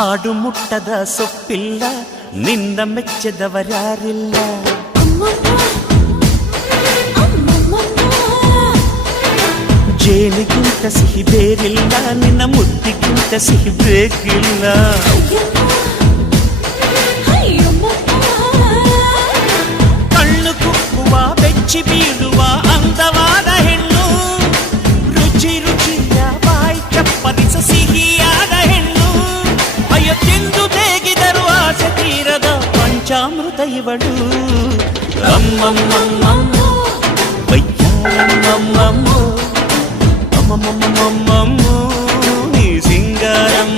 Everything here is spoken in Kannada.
ಆಡು ಮುಟ್ಟದ ಸೊಪ್ಪಿಲ್ಲ ನಿನ್ನ ಮೆಚ್ಚದವರ್ಯಾರಿಲ್ಲ ಜೇನಿಗಿಂತ ಸಿಹಿ ಬೇರಿಲ್ಲ ನಿನ್ನ ಮುದ್ದಿಗಿಂತ ಸಿಹಿ ಬೇಕಿಲ್ಲ ಕಣ್ಣು ಕುಕ್ಕುವ ಬೆಚ್ಚಿ ಬೀಳುವ ಅಂದವಾದ ಹೆಣ್ಣು ರುಚಿ ರುಚಿಯ ಬಾಯಿ ಚಪ್ಪರಿಸ ಸಿಹಿಯಾದ ಹೆಣ್ಣು ಅಯ್ಯೋ ತಿಂದು ಬೇಗಿದರು ಆಸೆ ತೀರದ ಪಂಚಾಮೃತ ಇವಳು ಅಮ್ಮಮ್ಮಮ್ಮಮ್ಮ ವಯ್ಯಾರಮ್ಮಮ್ಮಮ್ಮ ಅಮ್ಮಮ್ಮಮ್ಮಮ್ಮಮ್ಮ ನೀ ಸಿಂಗಾರಮ್ಮ